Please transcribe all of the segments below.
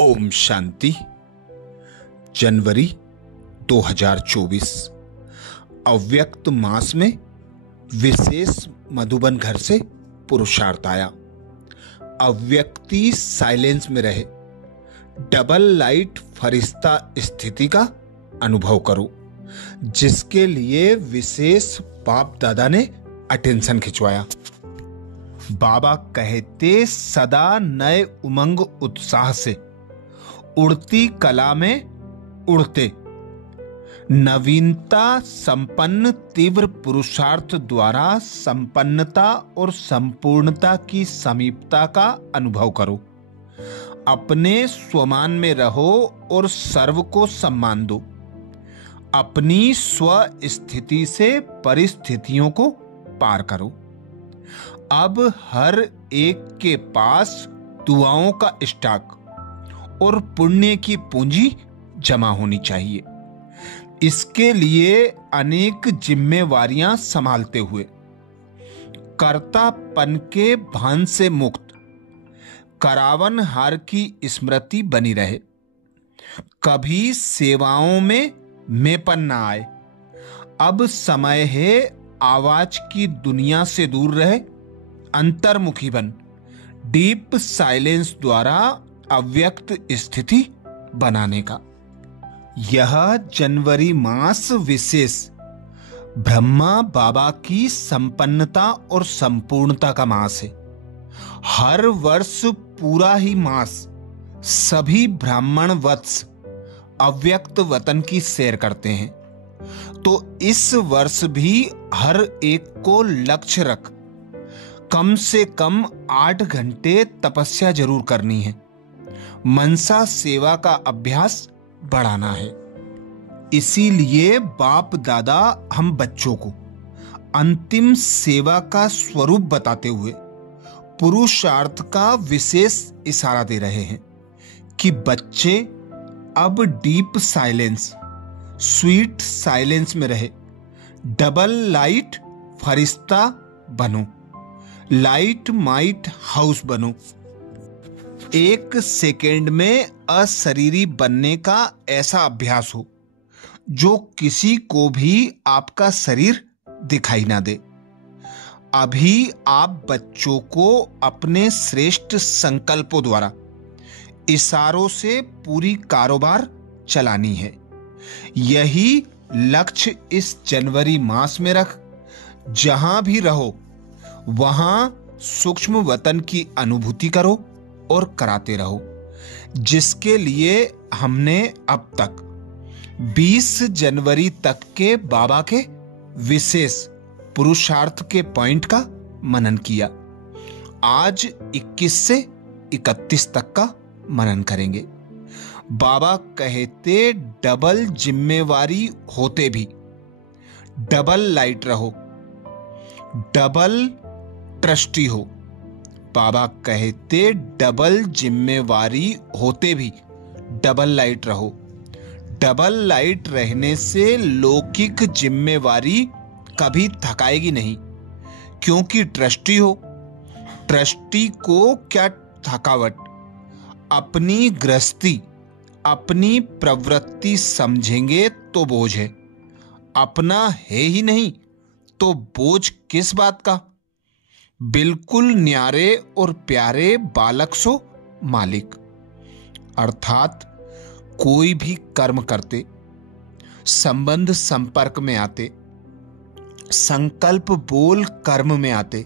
ओम शांति। जनवरी 2024 अव्यक्त मास में विशेष मधुबन घर से पुरुषार्थ आया। अव्यक्ति साइलेंस में रहे, डबल लाइट फरिश्ता स्थिति का अनुभव करो, जिसके लिए विशेष बाप दादा ने अटेंशन खिंचवाया। बाबा कहते सदा नए उमंग उत्साह से उड़ती कला में उड़ते, नवीनता संपन्न तीव्र पुरुषार्थ द्वारा संपन्नता और संपूर्णता की समीपता का अनुभव करो। अपने स्वमान में रहो और सर्व को सम्मान दो। अपनी स्व स्थिति से परिस्थितियों को पार करो। अब हर एक के पास दुआओं का स्टॉक और पुण्य की पूंजी जमा होनी चाहिए। इसके लिए अनेक जिम्मेवारियां संभालते हुए कर्तापन के भान से मुक्त करावन हार की स्मृति बनी रहे। कभी सेवाओं में मेपन न आए। अब समय है आवाज की दुनिया से दूर रहे, अंतर्मुखी बन डीप साइलेंस द्वारा अव्यक्त स्थिति बनाने का। यह जनवरी मास विशेष ब्रह्मा बाबा की संपन्नता और संपूर्णता का मास है। हर वर्ष पूरा ही मास सभी ब्राह्मण वत्स अव्यक्त वतन की सैर करते हैं, तो इस वर्ष भी हर एक को लक्ष्य रख कम से कम 8 घंटे तपस्या जरूर करनी है। मनसा सेवा का अभ्यास बढ़ाना है। इसीलिए बाप दादा हम बच्चों को अंतिम सेवा का स्वरूप बताते हुए पुरुषार्थ का विशेष इशारा दे रहे हैं कि बच्चे अब डीप साइलेंस, स्वीट साइलेंस में रहे, डबल लाइट फरिश्ता बनो, लाइट माइट हाउस बनो। 1 सेकेंड में अशरीरी बनने का ऐसा अभ्यास हो जो किसी को भी आपका शरीर दिखाई ना दे। अभी आप बच्चों को अपने श्रेष्ठ संकल्पों द्वारा इशारों से पूरी कारोबार चलानी है। यही लक्ष्य इस जनवरी मास में रख जहां भी रहो वहां सूक्ष्म वतन की अनुभूति करो और कराते रहो, जिसके लिए हमने अब तक 20 जनवरी तक के बाबा के विशेष पुरुषार्थ के पॉइंट का मनन किया। आज 21 से 31 तक का मनन करेंगे। बाबा कहते डबल जिम्मेवारी होते भी डबल लाइट रहो, डबल ट्रस्टी हो। बाबा कहते डबल जिम्मेवारी होते भी डबल लाइट रहो। डबल लाइट रहने से लौकिक जिम्मेवारी कभी थकाएगी नहीं, क्योंकि ट्रस्टी हो। ट्रस्टी को क्या थकावट, अपनी गृहस्थी अपनी प्रवृत्ति समझेंगे तो बोझ है, अपना है ही नहीं तो बोझ किस बात का। बिल्कुल न्यारे और प्यारे बालक सो मालिक। अर्थात कोई भी कर्म करते, संबंध संपर्क में आते, संकल्प बोल कर्म में आते,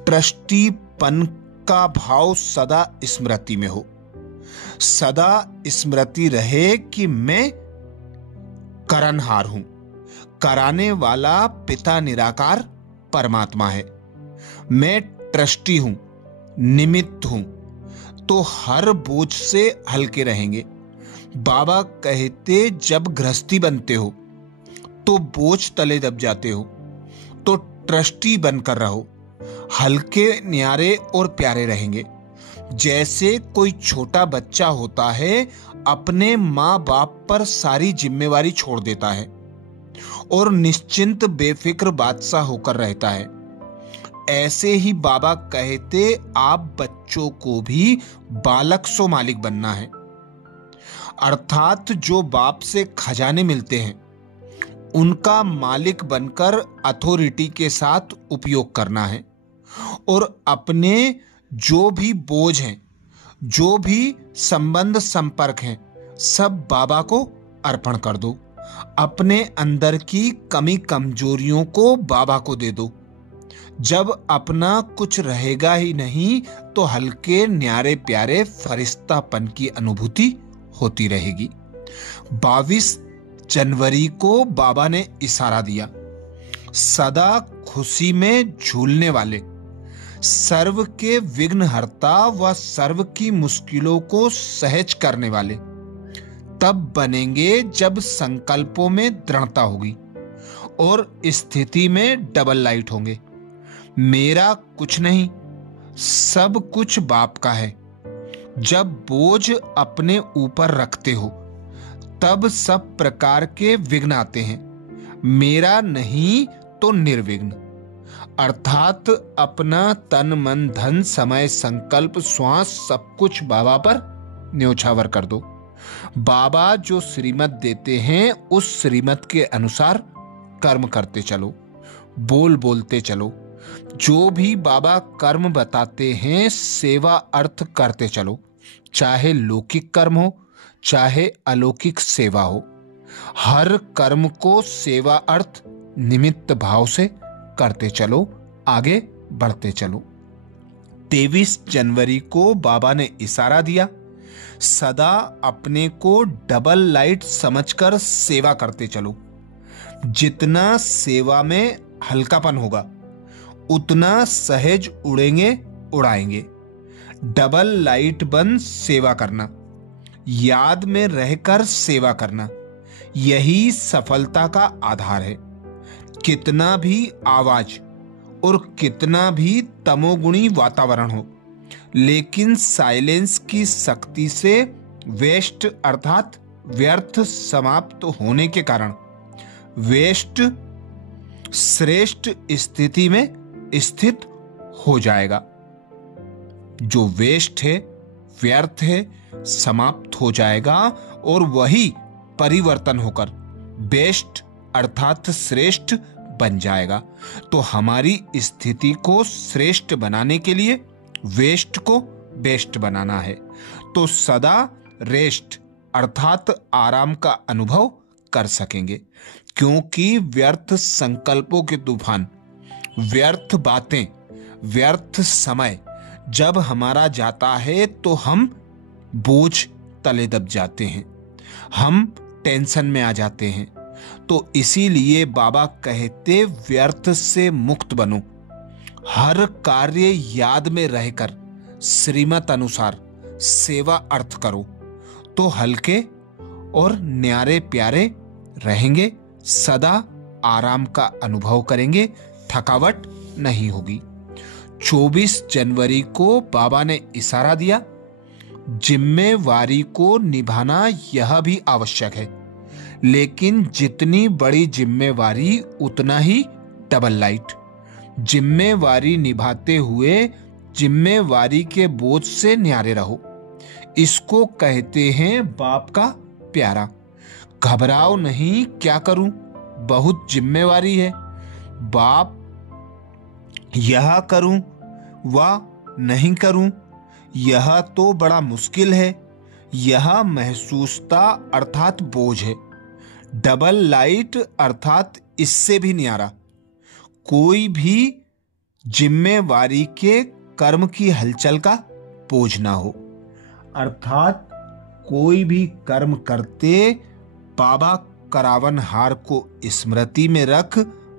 ट्रस्टीपन का भाव सदा स्मृति में हो। सदा स्मृति रहे कि मैं करनहार हूं, कराने वाला पिता निराकार परमात्मा है। मैं ट्रस्टी हूं, निमित्त हूं, तो हर बोझ से हल्के रहेंगे। बाबा कहते जब गृहस्थी बनते हो तो बोझ तले दब जाते हो, तो ट्रस्टी बनकर रहो, हल्के न्यारे और प्यारे रहेंगे। जैसे कोई छोटा बच्चा होता है, अपने माँ बाप पर सारी जिम्मेवारी छोड़ देता है और निश्चिंत बेफिक्र बादशाह होकर रहता है। ऐसे ही बाबा कहते आप बच्चों को भी बालक सो मालिक बनना है, अर्थात जो बाप से खजाने मिलते हैं उनका मालिक बनकर अथॉरिटी के साथ उपयोग करना है, और अपने जो भी बोझ हैं, जो भी संबंध संपर्क हैं, सब बाबा को अर्पण कर दो। अपने अंदर की कमी कमजोरियों को बाबा को दे दो। जब अपना कुछ रहेगा ही नहीं तो हल्के न्यारे प्यारे फरिश्तापन की अनुभूति होती रहेगी। 22 जनवरी को बाबा ने इशारा दिया, सदा खुशी में झूलने वाले, सर्व के विघ्नहर्ता व सर्व की मुश्किलों को सहज करने वाले तब बनेंगे जब संकल्पों में दृढ़ता होगी और स्थिति में डबल लाइट होंगे। मेरा कुछ नहीं, सब कुछ बाप का है। जब बोझ अपने ऊपर रखते हो तब सब प्रकार के विघ्न आते हैं, मेरा नहीं तो निर्विघ्न, अर्थात अपना तन मन धन समय संकल्प श्वास सब कुछ बाबा पर न्योछावर कर दो। बाबा जो श्रीमत देते हैं उस श्रीमत के अनुसार कर्म करते चलो, बोलते चलो। जो भी बाबा कर्म बताते हैं सेवा अर्थ करते चलो, चाहे लौकिक कर्म हो चाहे अलौकिक सेवा हो। हर कर्म को सेवा अर्थ निमित्त भाव से करते चलो, आगे बढ़ते चलो। 23 जनवरी को बाबा ने इशारा दिया, सदा अपने को डबल लाइट समझकर सेवा करते चलो। जितना सेवा में हल्कापन होगा उतना सहज उड़ाएंगे। डबल लाइट बन सेवा करना, याद में रहकर सेवा करना, यही सफलता का आधार है। कितना भी आवाज और कितना भी तमोगुणी वातावरण हो, लेकिन साइलेंस की शक्ति से वेस्ट अर्थात व्यर्थ समाप्त होने के कारण वेस्ट श्रेष्ठ स्थिति में स्थित हो जाएगा। जो वेस्ट है, व्यर्थ है, समाप्त हो जाएगा और वही परिवर्तन होकर बेस्ट अर्थात श्रेष्ठ बन जाएगा। तो हमारी स्थिति को श्रेष्ठ बनाने के लिए वेस्ट को बेस्ट बनाना है। तो सदा रेस्ट अर्थात आराम का अनुभव कर सकेंगे, क्योंकि व्यर्थ संकल्पों के तूफान, व्यर्थ बातें, व्यर्थ समय जब हमारा जाता है तो हम बोझ तले दब जाते हैं, हम टेंशन में आ जाते हैं। तो इसीलिए बाबा कहते व्यर्थ से मुक्त बनो, हर कार्य याद में रहकर श्रीमत अनुसार सेवा अर्थ करो, तो हल्के और न्यारे प्यारे रहेंगे, सदा आराम का अनुभव करेंगे, थकावट नहीं होगी। 24 जनवरी को बाबा ने इशारा दिया, जिम्मेवारी को निभाना यह भी आवश्यक है, लेकिन जितनी बड़ी जिम्मेवारी उतना ही डबल लाइट। जिम्मेवारी निभाते हुए जिम्मेवारी के बोझ से न्यारे रहो, इसको कहते हैं बाप का प्यारा। घबराओ नहीं, क्या करूं, बहुत जिम्मेवारी है, बाप यह करूं व नहीं करूं, यह तो बड़ा मुश्किल है, यह महसूसता अर्थात बोझ है। डबल लाइट अर्थात इससे भी न्यारा। कोई भी जिम्मेवारी के कर्म की हलचल का बोझ ना हो, अर्थात कोई भी कर्म करते बाबा करावनहार को स्मृति में रख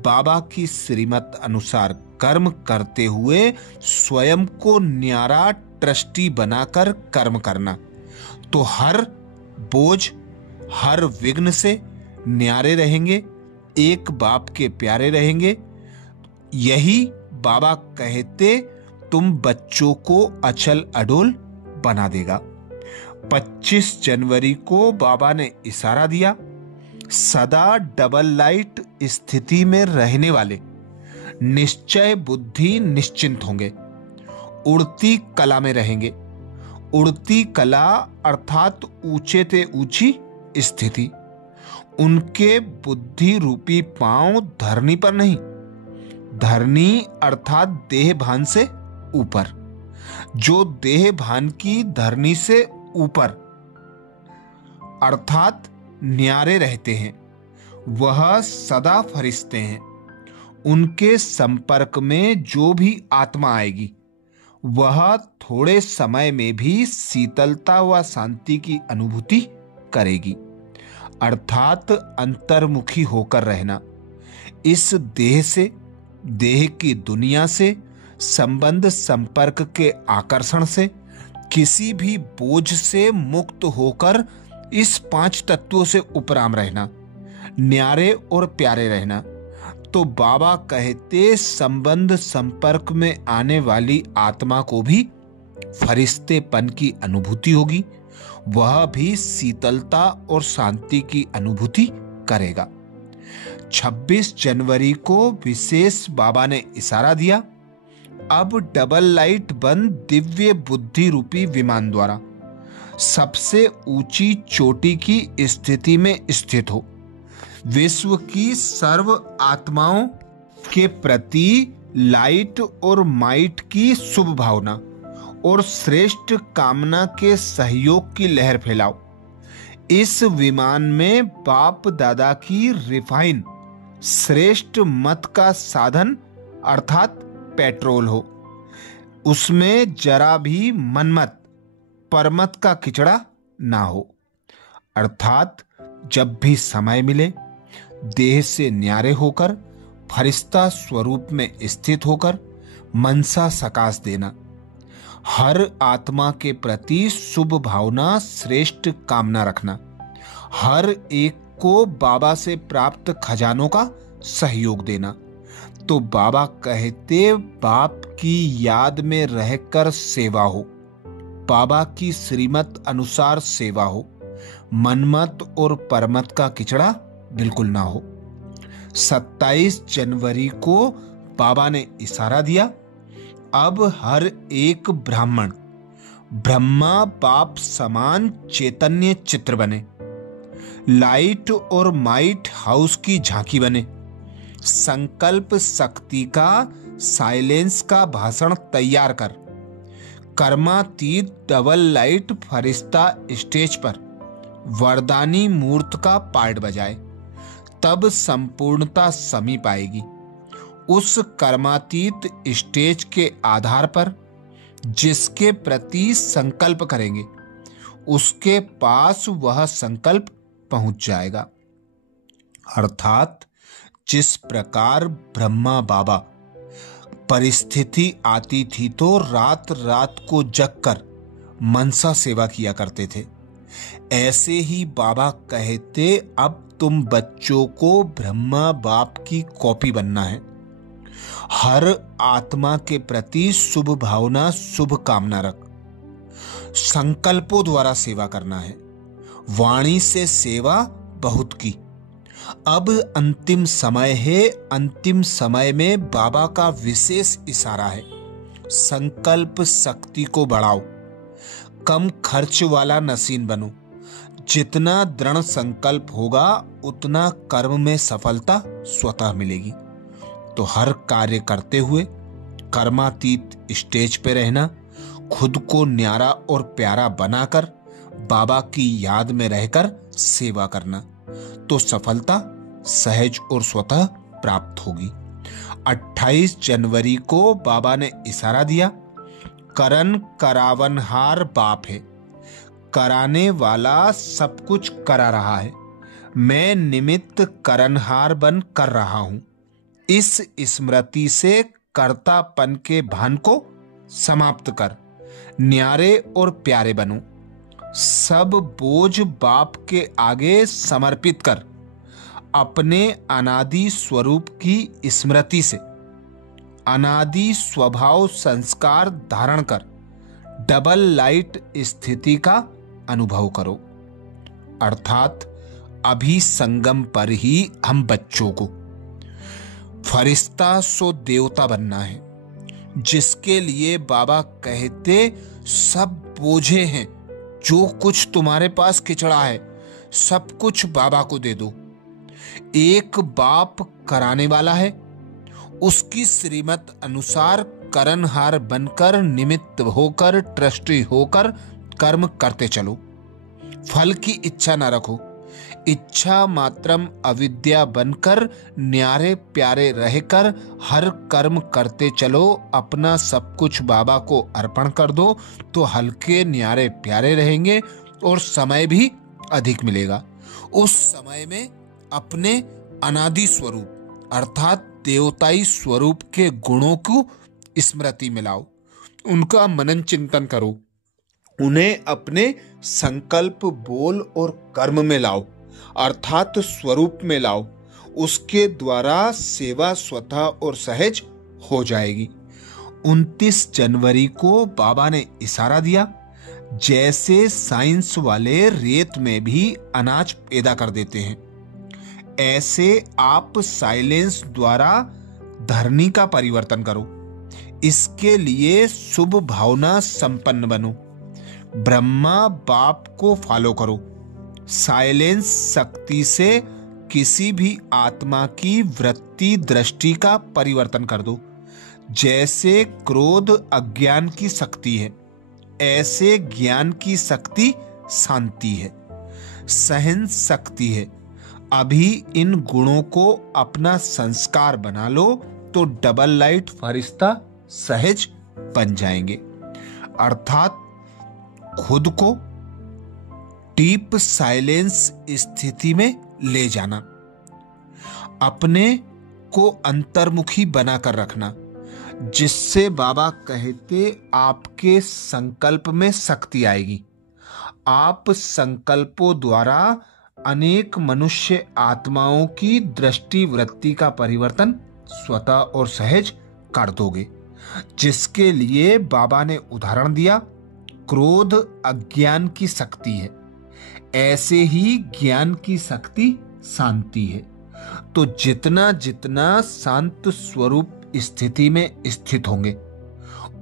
बाबा की श्रीमत अनुसार कर्म करते हुए स्वयं को न्यारा ट्रस्टी बनाकर कर्म करना, तो हर बोझ हर विघ्न से न्यारे रहेंगे, एक बाप के प्यारे रहेंगे। यही बाबा कहते तुम बच्चों को अचल अडोल बना देगा। 25 जनवरी को बाबा ने इशारा दिया, सदा डबल लाइट स्थिति में रहने वाले, निश्चय बुद्धि निश्चिंत होंगे, उड़ती कला में रहेंगे। उड़ती कला अर्थात ऊंचे ते ऊंची स्थिति। उनके बुद्धि रूपी पांव धरनी पर नहीं, धरनी अर्थात देह भान से ऊपर। जो देह भान की धरनी से ऊपर अर्थात न्यारे रहते हैं, वह सदा फरिश्ते हैं। उनके संपर्क में जो भी आत्मा आएगी, वह थोड़े समय में भी शीतलता व शांति की अनुभूति करेगी, अर्थात अंतर्मुखी होकर रहना। इस देह से, देह की दुनिया से, संबंध संपर्क के आकर्षण से, किसी भी बोझ से मुक्त होकर इस 5 तत्वों से उपराम रहना, न्यारे और प्यारे रहना। तो बाबा कहते संबंध संपर्क में आने वाली आत्मा को भी फरिश्तेपन की अनुभूति होगी, वह भी शीतलता और शांति की अनुभूति करेगा। 26 जनवरी को विशेष बाबा ने इशारा दिया। अब डबल लाइट बंद दिव्य बुद्धि रूपी विमान द्वारा सबसे ऊंची चोटी की स्थिति में स्थित हो। विश्व की सर्व आत्माओं के प्रति लाइट और माइट की शुभ भावना और श्रेष्ठ कामना के सहयोग की लहर फैलाओ। इस विमान में बाप दादा की रिफाइन श्रेष्ठ मत का साधन अर्थात पेट्रोल हो। उसमें जरा भी मनमत परमत का किचड़ा ना हो, अर्थात जब भी समय मिले देह से न्यारे होकर फरिश्ता स्वरूप में स्थित होकर मनसा सकाश देना। हर आत्मा के प्रति शुभ भावना श्रेष्ठ कामना रखना। हर एक को बाबा से प्राप्त खजानों का सहयोग देना। तो बाबा कहते बाप की याद में रहकर सेवा हो, बाबा की श्रीमत अनुसार सेवा हो, मनमत और परमत का किचड़ा बिल्कुल ना हो। 27 जनवरी को बाबा ने इशारा दिया। अब हर एक ब्राह्मण ब्रह्मा बाप समान चैतन्य चित्र बने, लाइट और माइट हाउस की झांकी बने, संकल्प शक्ति का साइलेंस का भाषण तैयार कर, कर्मातीत डबल लाइट फरिश्ता स्टेज पर वरदानी मूर्त का पार्ट बजाए, तब संपूर्णता समीप आएगी। उस कर्मातीत स्टेज के आधार पर जिसके प्रति संकल्प करेंगे, उसके पास वह संकल्प पहुंच जाएगा। अर्थात जिस प्रकार ब्रह्मा बाबा परिस्थिति आती थी तो रात रात को जगकर मनसा सेवा किया करते थे, ऐसे ही बाबा कहते अब तुम बच्चों को ब्रह्मा बाप की कॉपी बनना है। हर आत्मा के प्रति शुभ भावना शुभ कामना रख, संकल्पों द्वारा सेवा करना है। वाणी से सेवा बहुत की। अब अंतिम समय है। अंतिम समय में बाबा का विशेष इशारा है, संकल्प शक्ति को बढ़ाओ, कम खर्च वाला नसीन बनो। जितना दृढ़ संकल्प होगा उतना कर्म में सफलता स्वतः मिलेगी। तो हर कार्य करते हुए कर्मातीत स्टेज पे रहना, खुद को न्यारा और प्यारा बनाकर बाबा की याद में रहकर सेवा करना, तो सफलता सहज और स्वतः प्राप्त होगी। 28 जनवरी को बाबा ने इशारा दिया, करन करावनहार बाप है, कराने वाला सब कुछ करा रहा है, मैं निमित्त करनहार बन कर रहा हूं। इस स्मृति से कर्तापन के भान को समाप्त कर न्यारे और प्यारे बनो। सब बोझ बाप के आगे समर्पित कर अपने अनादि स्वरूप की स्मृति से अनादि स्वभाव संस्कार धारण कर डबल लाइट स्थिति का अनुभव करो। अर्थात अभी संगम पर ही हम बच्चों को फरिश्ता सो देवता बनना है, जिसके लिए बाबा कहते सब बोझे हैं, जो कुछ तुम्हारे पास खिचड़ा है सब कुछ बाबा को दे दो। एक बाप कराने वाला है, उसकी श्रीमत अनुसार करनहार बनकर, निमित्त होकर, ट्रस्टी होकर कर्म करते चलो। फल की इच्छा न रखो, इच्छा मात्रम अविद्या बनकर न्यारे प्यारे रहकर हर कर्म करते चलो। अपना सब कुछ बाबा को अर्पण कर दो तो हल्के न्यारे प्यारे रहेंगे और समय भी अधिक मिलेगा। उस समय में अपने अनादि स्वरूप अर्थात देवताई स्वरूप के गुणों को स्मृति में लाओ, उनका मनन चिंतन करो, उन्हें अपने संकल्प, बोल और कर्म में लाओ अर्थात स्वरूप में लाओ। उसके द्वारा सेवा स्वतः और सहज हो जाएगी। 29 जनवरी को बाबा ने इशारा दिया, जैसे साइंस वाले रेत में भी अनाज पैदा कर देते हैं, ऐसे आप साइलेंस द्वारा धरनी का परिवर्तन करो। इसके लिए शुभ भावना संपन्न बनो, ब्रह्मा बाप को फॉलो करो। साइलेंस शक्ति से किसी भी आत्मा की वृत्ति दृष्टि का परिवर्तन कर दो। जैसे क्रोध अज्ञान की शक्ति है, ऐसे ज्ञान की शक्ति शांति है, सहन शक्ति है। अभी इन गुणों को अपना संस्कार बना लो तो डबल लाइट फरिश्ता सहज बन जाएंगे। अर्थात खुद को डीप साइलेंस स्थिति में ले जाना, अपने को अंतर्मुखी बनाकर रखना, जिससे बाबा कहते आपके संकल्प में शक्ति आएगी। आप संकल्पों द्वारा अनेक मनुष्य आत्माओं की दृष्टि वृत्ति का परिवर्तन स्वतः और सहज कर दोगे, जिसके लिए बाबा ने उदाहरण दिया। क्रोध अज्ञान की शक्ति है, ऐसे ही ज्ञान की शक्ति शांति है। तो जितना जितना शांत स्वरूप स्थिति में स्थित होंगे,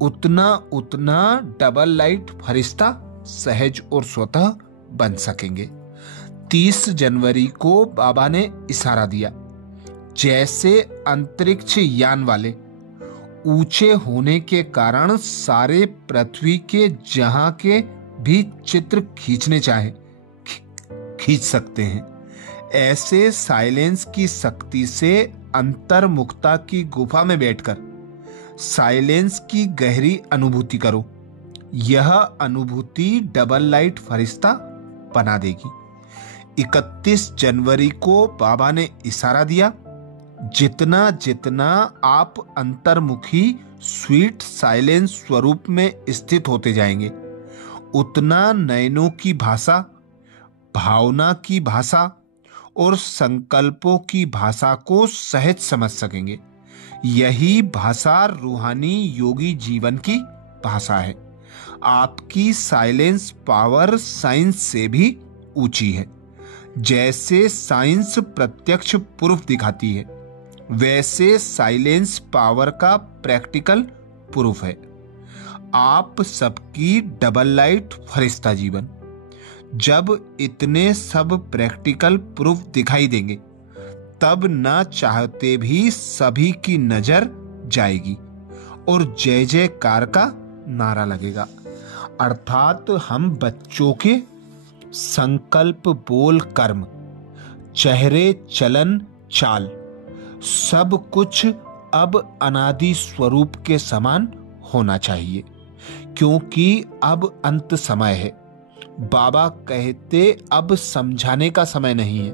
उतना उतना डबल लाइट फरिश्ता सहज और स्वतः बन सकेंगे। 30 जनवरी को बाबा ने इशारा दिया, जैसे अंतरिक्ष यान वाले ऊंचे होने के कारण सारे पृथ्वी के जहां के भी चित्र खींचने चाहे खींच सकते हैं, ऐसे साइलेंस की शक्ति से अंतर्मुखता की गुफा में बैठकर साइलेंस की गहरी अनुभूति करो। यह अनुभूति डबल लाइट फरिश्ता बना देगी। 31 जनवरी को बाबा ने इशारा दिया, जितना जितना आप अंतर्मुखी स्वीट साइलेंस स्वरूप में स्थित होते जाएंगे, उतना नयनों की भाषा, भावना की भाषा और संकल्पों की भाषा को सहज समझ सकेंगे। यही भाषा रूहानी योगी जीवन की भाषा है। आपकी साइलेंस पावर साइंस से भी ऊंची है। जैसे साइंस प्रत्यक्ष प्रूफ दिखाती है, वैसे साइलेंस पावर का प्रैक्टिकल प्रूफ है। आप सबकी डबल लाइट फरिश्ता जीवन। जब इतने सब प्रैक्टिकल प्रूफ दिखाई देंगे, तब ना चाहते भी सभी की नजर जाएगी और जय जयकार का नारा लगेगा। अर्थात हम बच्चों के संकल्प, बोल, कर्म, चेहरे, चलन, चाल सब कुछ अब अनादि स्वरूप के समान होना चाहिए, क्योंकि अब अंत समय है। बाबा कहते अब समझाने का समय नहीं है,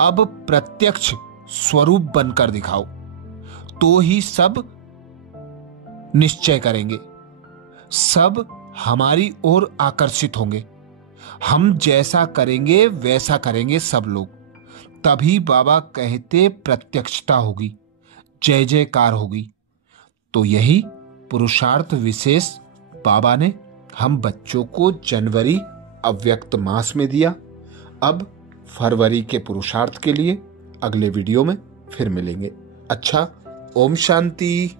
अब प्रत्यक्ष स्वरूप बनकर दिखाओ, तो ही सब निश्चय करेंगे, सब हमारी ओर आकर्षित होंगे। हम जैसा करेंगे वैसा करेंगे सब लोग, तभी बाबा कहते प्रत्यक्षता होगी, जय जयकार होगी। तो यही पुरुषार्थ विशेष बाबा ने हम बच्चों को जनवरी अव्यक्त मास में दिया। अब फरवरी के पुरुषार्थ के लिए अगले वीडियो में फिर मिलेंगे। अच्छा, ओम शांति।